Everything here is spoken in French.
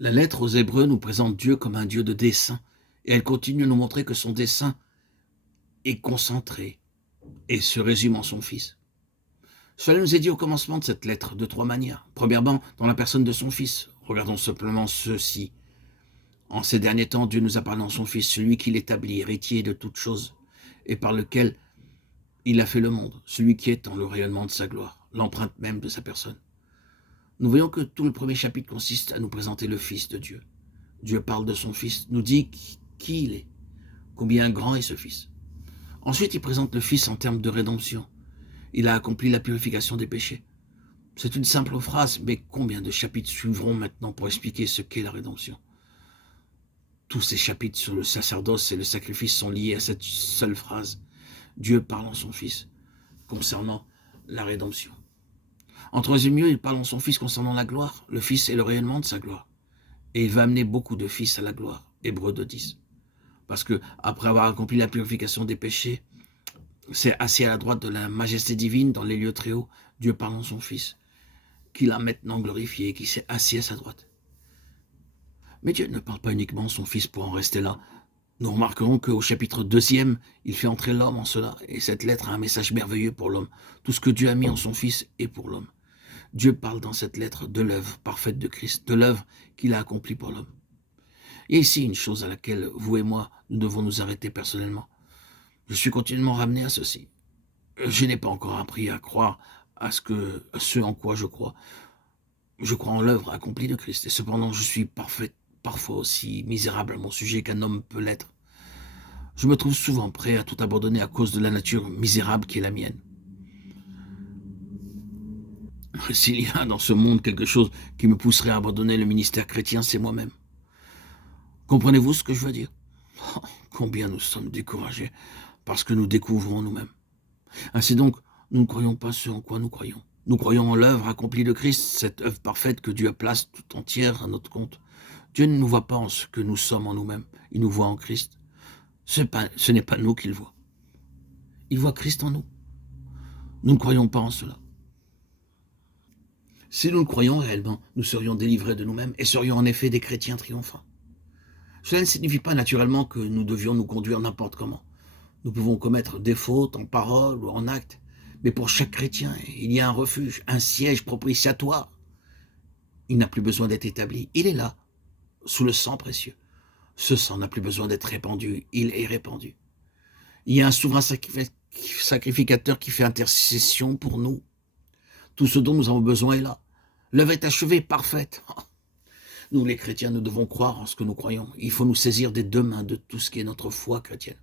La lettre aux Hébreux nous présente Dieu comme un Dieu de dessein, et elle continue de nous montrer que son dessein est concentré et se résume en son Fils. Cela nous est dit au commencement de cette lettre de trois manières. Premièrement, dans la personne de son Fils. Regardons simplement ceci. En ces derniers temps, Dieu nous a parlé en son Fils, celui qui l'établit, héritier de toutes choses, et par lequel il a fait le monde, celui qui est dans le rayonnement de sa gloire, l'empreinte même de sa personne. Nous voyons que tout le premier chapitre consiste à nous présenter le Fils de Dieu. Dieu parle de son Fils, nous dit qui il est, combien grand est ce Fils. Ensuite, il présente le Fils en termes de rédemption. Il a accompli la purification des péchés. C'est une simple phrase, mais combien de chapitres suivront maintenant pour expliquer ce qu'est la rédemption? Tous ces chapitres sur le sacerdoce et le sacrifice sont liés à cette seule phrase. Dieu parle en son Fils concernant la rédemption. En troisième lieu, il parle en son Fils concernant la gloire. Le Fils est le rayonnement de sa gloire. Et il va amener beaucoup de fils à la gloire. Hébreux 2:10. Parce que après avoir accompli la purification des péchés, c'est assis à la droite de la majesté divine dans les lieux très hauts. Dieu parle en son Fils, qu'il a maintenant glorifié, qui s'est assis à sa droite. Mais Dieu ne parle pas uniquement en son Fils pour en rester là. Nous remarquerons qu'au chapitre 2e, il fait entrer l'homme en cela, et cette lettre a un message merveilleux pour l'homme. Tout ce que Dieu a mis en son Fils est pour l'homme. Dieu parle dans cette lettre de l'œuvre parfaite de Christ, de l'œuvre qu'il a accomplie pour l'homme. Et ici, une chose à laquelle vous et moi, nous devons nous arrêter personnellement. Je suis continuellement ramené à ceci. Je n'ai pas encore appris à croire à ce en quoi je crois. Je crois en l'œuvre accomplie de Christ, et cependant je suis parfois aussi misérable à mon sujet qu'un homme peut l'être. Je me trouve souvent prêt à tout abandonner à cause de la nature misérable qui est la mienne. S'il y a dans ce monde quelque chose qui me pousserait à abandonner le ministère chrétien, c'est moi-même. Comprenez-vous ce que je veux dire? Oh, combien nous sommes découragés parce que nous découvrons nous-mêmes. Ainsi donc, nous ne croyons pas ce en quoi nous croyons. Nous croyons en l'œuvre accomplie de Christ, cette œuvre parfaite que Dieu place tout entière à notre compte. Dieu ne nous voit pas en ce que nous sommes en nous-mêmes, il nous voit en Christ. Ce n'est pas nous qu'il voit. Il voit Christ en nous. Nous ne croyons pas en cela. Si nous le croyons réellement, nous serions délivrés de nous-mêmes et serions en effet des chrétiens triomphants. Cela ne signifie pas naturellement que nous devions nous conduire n'importe comment. Nous pouvons commettre des fautes en parole ou en acte, mais pour chaque chrétien, il y a un refuge, un siège propitiatoire. Il n'a plus besoin d'être établi, il est là, sous le sang précieux. Ce sang n'a plus besoin d'être répandu, il est répandu. Il y a un souverain sacrificateur qui fait intercession pour nous. Tout ce dont nous avons besoin est là. L'œuvre est achevée, parfaite. Nous, les chrétiens, nous devons croire en ce que nous croyons. Il faut nous saisir des deux mains de tout ce qui est notre foi chrétienne.